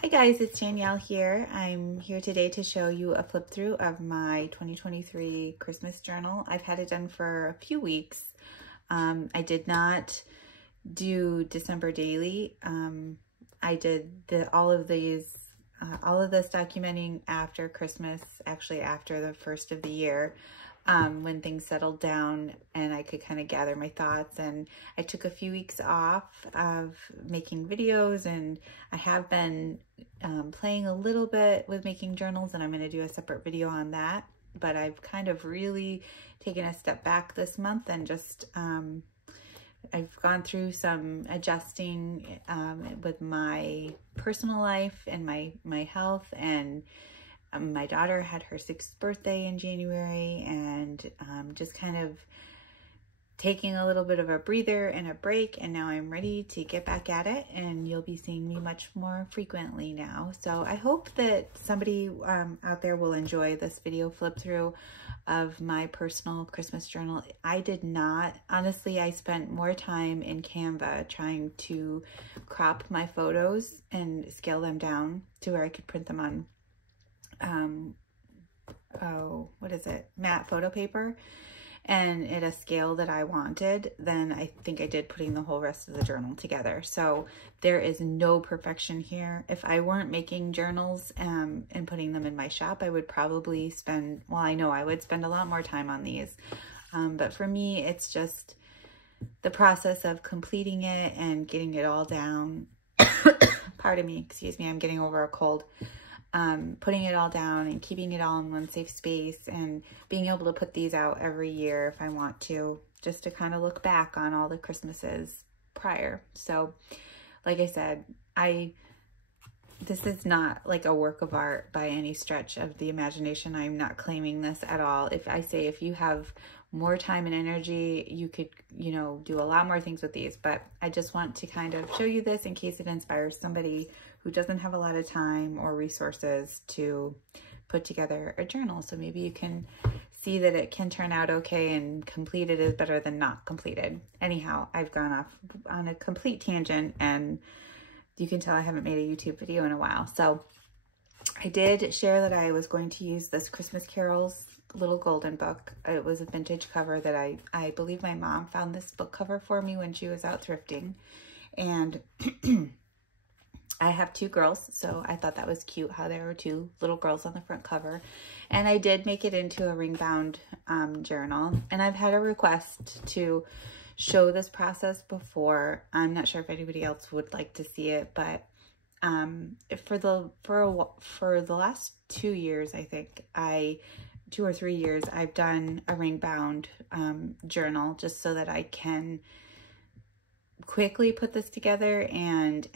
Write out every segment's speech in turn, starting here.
Hi guys, it's Danielle here. I'm here today to show you a flip through of my 2023 Christmas journal. I've had it done for a few weeks. I did not do December daily. I did all of this documenting after Christmas, actually after the first of the year, when things settled down and I could kind of gather my thoughts. And I took a few weeks off of making videos, and I have been playing a little bit with making journals, and I'm going to do a separate video on that. But I've kind of really taken a step back this month and just I've gone through some adjusting with my personal life and my health, and my daughter had her 6th birthday in January, and just kind of taking a little bit of a breather and a break, and now I'm ready to get back at it, and you'll be seeing me much more frequently now. So I hope that somebody out there will enjoy this video flip through of my personal Christmas journal. I did not, honestly, I spent more time in Canva trying to crop my photos and scale them down to where I could print them on matte photo paper, and at a scale that I wanted, than I think I did putting the whole rest of the journal together. So there is no perfection here. If I weren't making journals and putting them in my shop, I would probably spend, well, I know I would spend a lot more time on these. But for me, it's just the process of completing it and getting it all down. Pardon me, excuse me, I'm getting over a cold. Putting it all down and keeping it all in one safe space, and being able to put these out every year if I want to, just to kind of look back on all the Christmases prior. So like I said, this is not like a work of art by any stretch of the imagination. I'm not claiming this at all. If you have more time and energy, you could, do a lot more things with these, but I just want to kind of show you this in case it inspires somebody who doesn't have a lot of time or resources to put together a journal. So maybe you can see that it can turn out okay, and completed is better than not completed. Anyhow, I've gone off on a complete tangent, and you can tell I haven't made a YouTube video in a while. So I did share that I was going to use this Christmas Carols little golden book. It was a vintage cover that I believe my mom found this book cover for me when she was out thrifting. And I have 2 girls, so I thought that was cute how there were 2 little girls on the front cover. And I did make it into a ring-bound journal. And I've had a request to show this process before. I'm not sure if anybody else would like to see it, but for the last 2 years, I think, 2 or 3 years, I've done a ring-bound journal just so that I can quickly put this together and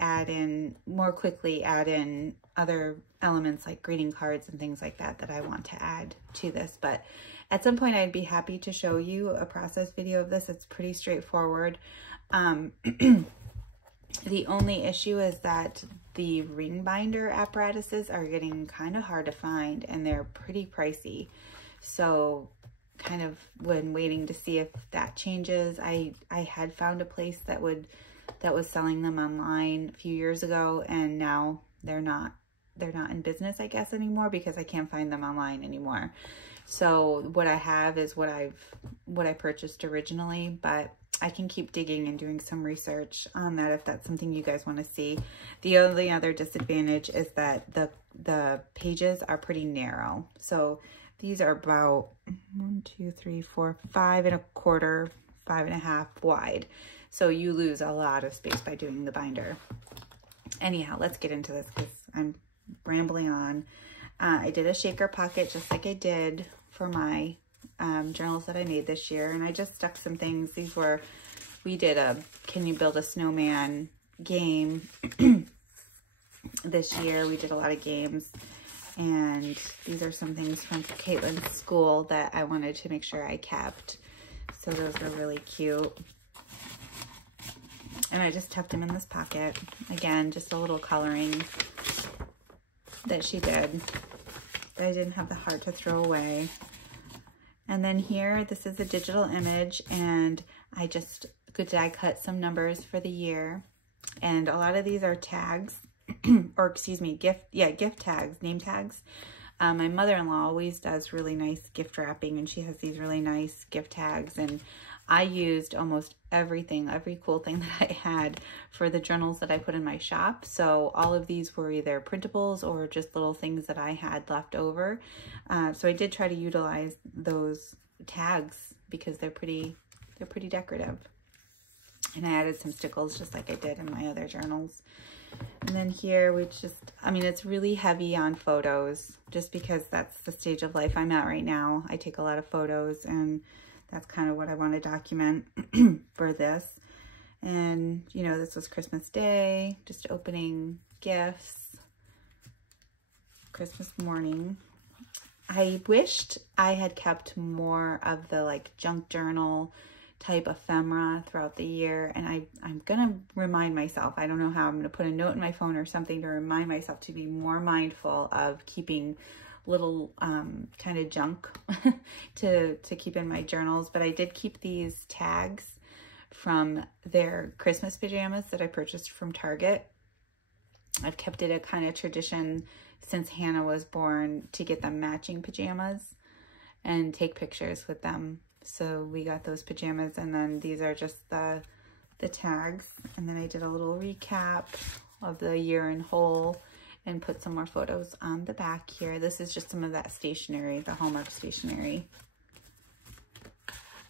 more quickly add in other elements like greeting cards and things like that I want to add to this. But at some point, I'd be happy to show you a process video of this. It's pretty straightforward. The only issue is that the ring binder apparatuses are getting kind of hard to find, and they're pretty pricey. So kind of when waiting to see if that changes, I had found a place that was selling them online a few years ago, and now they're not in business, I guess, anymore, because I can't find them online anymore. So what I have is what I purchased originally, but I can keep digging and doing some research on that if that's something you guys want to see. The only other disadvantage is that the pages are pretty narrow. So these are about 1, 2, 3, 4, 5 1/4, 5 1/2 wide. So you lose a lot of space by doing the binder. Anyhow, let's get into this because I'm rambling on. I did a shaker pocket just like I did for my journals that I made this year, and I just stuck some things. We did a Can You Build a Snowman game this year. We did a lot of games, and these are some things from Caitlin's school that I wanted to make sure I kept. So those are really cute. And I just tucked them in this pocket. Again, just a little coloring that she did that I didn't have the heart to throw away. And then here, this is a digital image, and I cut some numbers for the year. And a lot of these are tags or excuse me, gift tags, name tags. My mother-in-law always does really nice gift wrapping, and she has these really nice gift tags, and I used almost everything, every cool thing that I had for the journals that I put in my shop. So all of these were either printables or just little things that I had left over. So I did try to utilize those tags because they're pretty decorative. And I added some stickles just like I did in my other journals. And then here we just, I mean, it's really heavy on photos just because that's the stage of life I'm at right now. I take a lot of photos, and that's kind of what I want to document for this. And, you know, this was Christmas Day, just opening gifts, Christmas morning. I wished I had kept more of the like junk journal type ephemera throughout the year. And I'm going to remind myself, I don't know how, I'm going to put a note in my phone or something to remind myself to be more mindful of keeping little kind of junk to keep in my journals. But I did keep these tags from their Christmas pajamas that I purchased from Target. I've kept it a kind of tradition since Hannah was born to get them matching pajamas and take pictures with them. So we got those pajamas, and then these are just the tags. And then I did a little recap of the year in whole and put some more photos on the back here. This is just some of that stationery, the Hallmark stationery.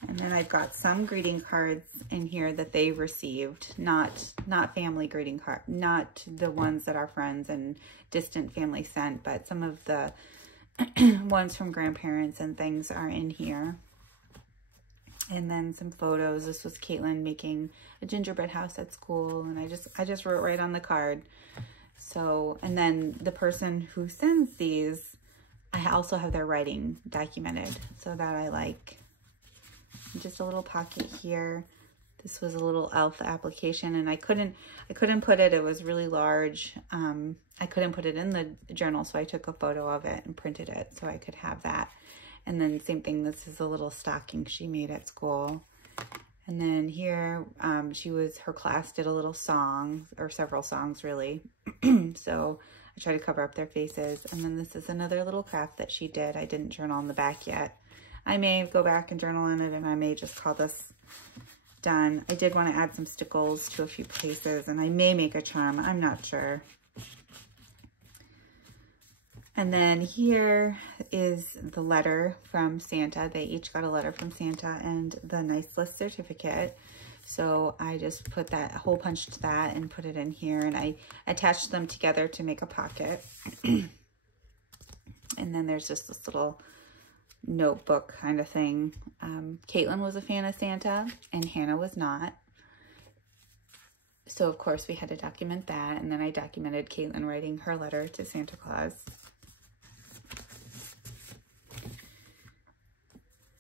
And then I've got some greeting cards in here that they received, not family greeting card, not the ones that our friends and distant family sent, but some of the ones from grandparents and things are in here. And then some photos. This was Caitlin making a gingerbread house at school, and I just wrote right on the card. So, and then the person who sends these, I also have their writing documented, so that I like. Just a little pocket here. This was a little elf application, and I couldn't put it. It was really large. I couldn't put it in the journal, so I took a photo of it and printed it so I could have that. And then same thing, this is a little stocking she made at school. And then here, her class did a little song, or several songs really. So I tried to cover up their faces. And then this is another little craft that she did. I didn't journal on the back yet. I may go back and journal on it, and I may just call this done. I did want to add some stickles to a few places, and I may make a charm. I'm not sure. And then here is the letter from Santa. They each got a letter from Santa and the nice list certificate. So I just put that, hole punched that and put it in here, and I attached them together to make a pocket. And then there's just this little notebook kind of thing. Caitlin was a fan of Santa and Hannah was not. So of course we had to document that, and then I documented Caitlin writing her letter to Santa Claus.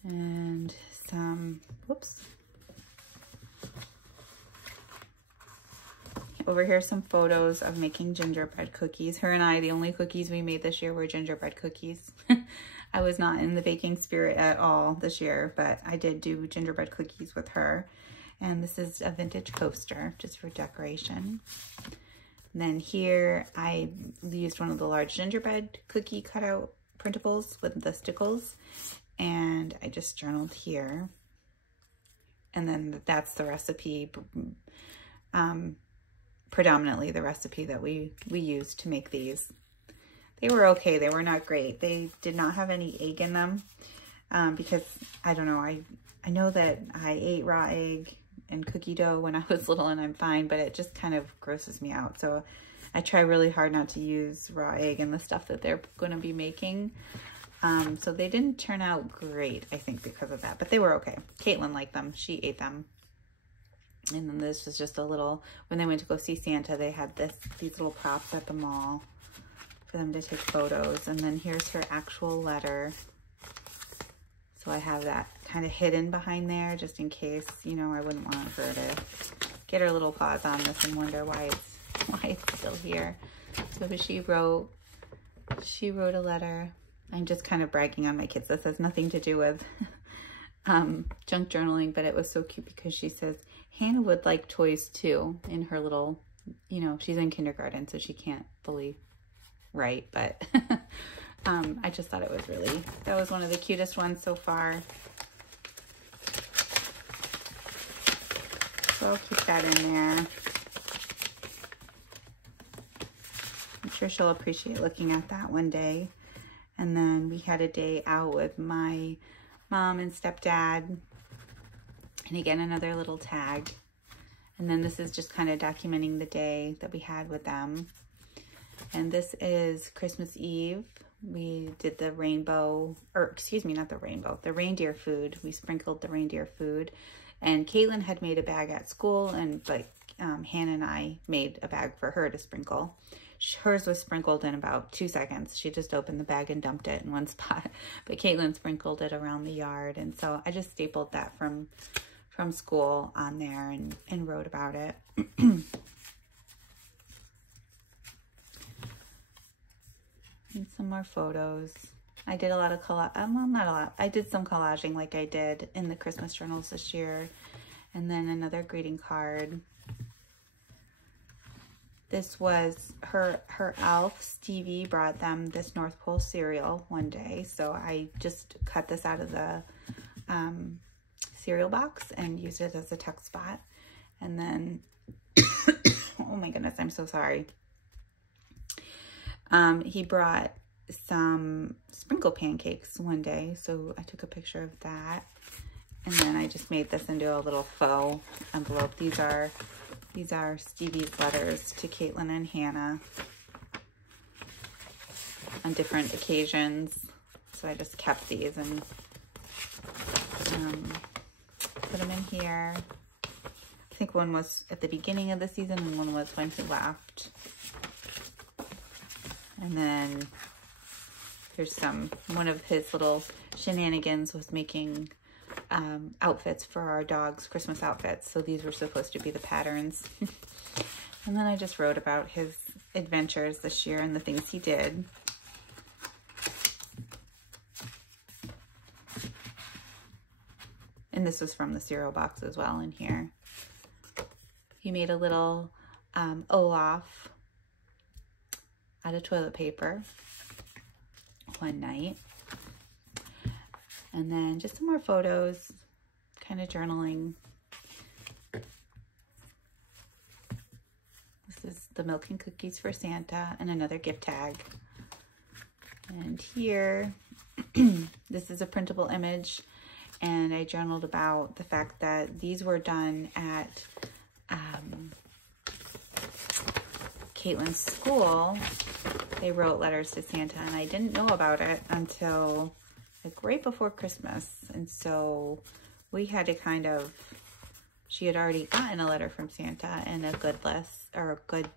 And some, whoops. Over here, some photos of making gingerbread cookies. Her and I, the only cookies we made this year were gingerbread cookies. I was not in the baking spirit at all this year, but I did do gingerbread cookies with her. And this is a vintage coaster, just for decoration. And then here, I used one of the large gingerbread cookie cutout printables with the stickles. And I just journaled here. And then that's the recipe, predominantly the recipe that we used to make these. They were okay. They were not great. They did not have any egg in them because, I don't know, I know that I ate raw egg and cookie dough when I was little, and I'm fine, but it just kind of grosses me out. So I try really hard not to use raw egg in the stuff that they're going to be making. So they didn't turn out great, I think, because of that, but they were okay. Caitlin liked them. She ate them. And then this was just a little, when they went to go see Santa, they had these little props at the mall for them to take photos. And then here's her actual letter. So I have that kind of hidden behind there just in case, you know, I wouldn't want her to get her little paws on this and wonder why it's still here. So she wrote a letter. I'm just kind of bragging on my kids. This has nothing to do with junk journaling, but it was so cute because she says, Hannah would like toys too, in her little you know, she's in kindergarten, so she can't fully write, but I just thought it was really, that was one of the cutest ones so far. So I'll keep that in there. I'm sure she'll appreciate looking at that one day. And then we had a day out with my mom and stepdad. And again, another little tag. And then this is just kind of documenting the day that we had with them. And this is Christmas Eve. We did the rainbow, or excuse me, not the rainbow, the reindeer food. We sprinkled the reindeer food. And Caitlin had made a bag at school, but Hannah and I made a bag for her to sprinkle. Hers was sprinkled in about 2 seconds. She just opened the bag and dumped it in one spot. But Caitlin sprinkled it around the yard. And so I just stapled that from school on there and wrote about it. And some more photos. I did a lot of well, not a lot. I did some collaging like I did in the Christmas journals this year. And then another greeting card. This was her elf, Stevie, brought them this North Pole cereal one day. So I just cut this out of the cereal box and used it as a tuck spot. And then, oh my goodness, I'm so sorry. He brought some sprinkle pancakes one day, so I took a picture of that. And then I just made this into a little faux envelope. These are Stevie's letters to Caitlin and Hannah on different occasions. So I just kept these and put them in here. I think one was at the beginning of the season and one was when he left. And then there's one of his little shenanigans was making outfits for our dog's Christmas outfits. So these were supposed to be the patterns. And then I just wrote about his adventures this year and the things he did. And this was from the cereal box as well in here. He made a little Olaf out of toilet paper one night. And then just some more photos, kind of journaling. This is the milk and cookies for Santa and another gift tag. And here, this is a printable image. And I journaled about the fact that these were done at Caitlin's school. They wrote letters to Santa, and I didn't know about it until like right before Christmas. And so we had to she had already gotten a letter from Santa and a good list or a good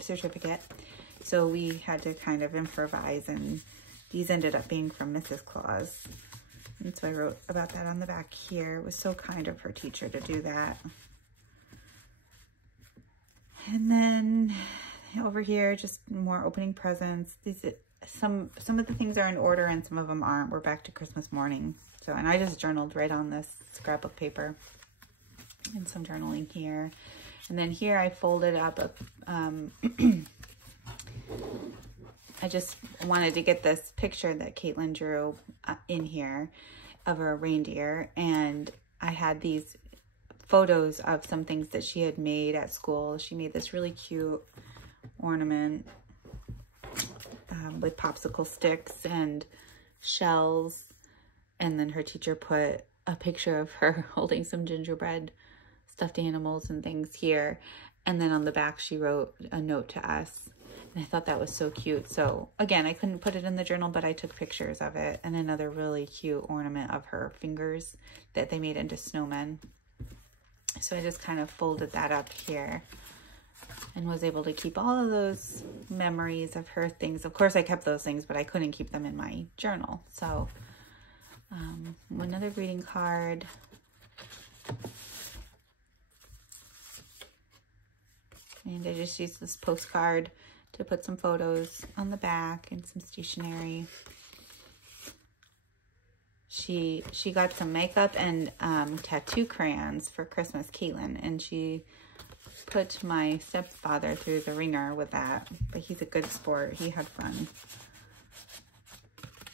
certificate. So we had to kind of improvise, and these ended up being from Mrs. Claus. And so I wrote about that on the back here. It was so kind of her teacher to do that. And then over here, just more opening presents. These some of the things are in order and some of them aren't. We're back to Christmas morning. So, and I just journaled right on this scrapbook paper and some journaling here. And then here I folded up I just wanted to get this picture that Caitlin drew in here of a reindeer. And I had these photos of some things that she had made at school. She made this really cute ornament with popsicle sticks and shells. And then her teacher put a picture of her holding some gingerbread stuffed animals and things here. And then on the back, she wrote a note to us. And I thought that was so cute. So again, I couldn't put it in the journal, but I took pictures of it. And another really cute ornament of her fingers that they made into snowmen. So I just kind of folded that up here and was able to keep all of those memories of her things. Of course, I kept those things, but I couldn't keep them in my journal. So another greeting card. And I just used this postcard to put some photos on the back and some stationery. She got some makeup and tattoo crayons for Christmas, Caitlin, and she put my stepfather through the ringer with that, but he's a good sport. He had fun,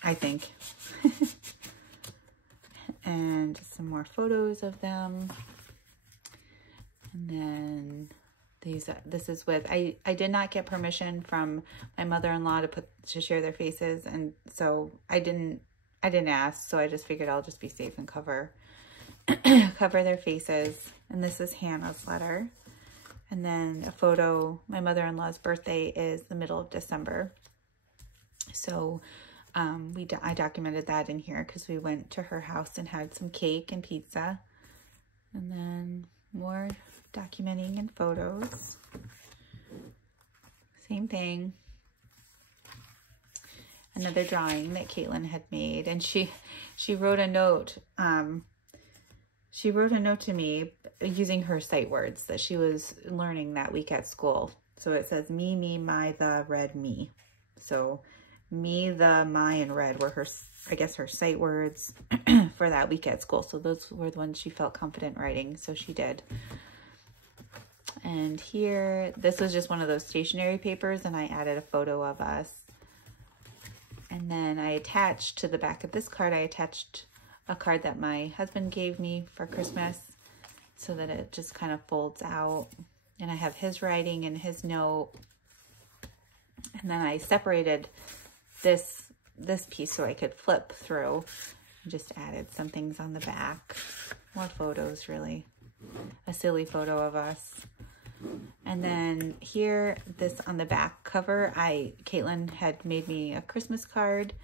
I think. And just some more photos of them. And then this is with, I did not get permission from my mother-in-law to share their faces, and so I didn't ask, so I just figured I'll just be safe and cover their faces. And this is Hannah's letter. And then a photo, my mother-in-law's birthday is the middle of December. So I documented that in here because we went to her house and had some cake and pizza. And then more documenting and photos. Same thing. Another drawing that Caitlin had made, and she wrote a note. She wrote a note to me using her sight words that she was learning that week at school. So it says me, me, my, the, red, me. So me, the, my, and red were her, I guess, her sight words for that week at school. So those were the ones she felt confident writing, so she did. And here, this was just one of those stationery papers, and I added a photo of us. And then I attached to the back of this card, I attached a card that my husband gave me for Christmas so that it just kind of folds out. And I have his writing and his note. And then I separated this piece so I could flip through. And just added some things on the back. More photos, really. A silly photo of us. And then here, this on the back cover, Caitlin had made me a Christmas card,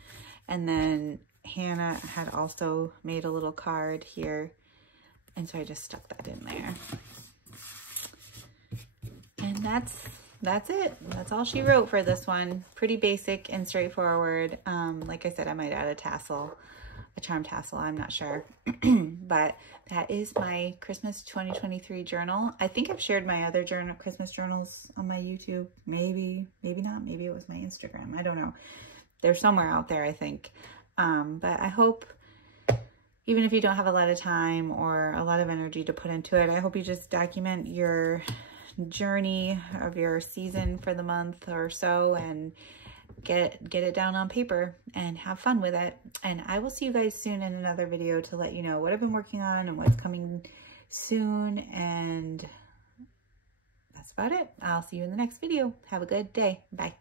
and then Hannah had also made a little card here, and so I just stuck that in there. And that's it. That's all she wrote for this one. Pretty basic and straightforward. Like I said, I might add a tassel, a charm tassel, I'm not sure. But that is my Christmas 2023 journal. I think I've shared my other Christmas journals on my YouTube. Maybe not. Maybe it was my Instagram. I don't know. They're somewhere out there, I think. But I hope, even if you don't have a lot of time or a lot of energy to put into it, I hope you just document your journey of your season for the month or so and get it down on paper and have fun with it. And I will see you guys soon in another video to let you know what I've been working on and what's coming soon. And that's about it. I'll see you in the next video. Have a good day. Bye.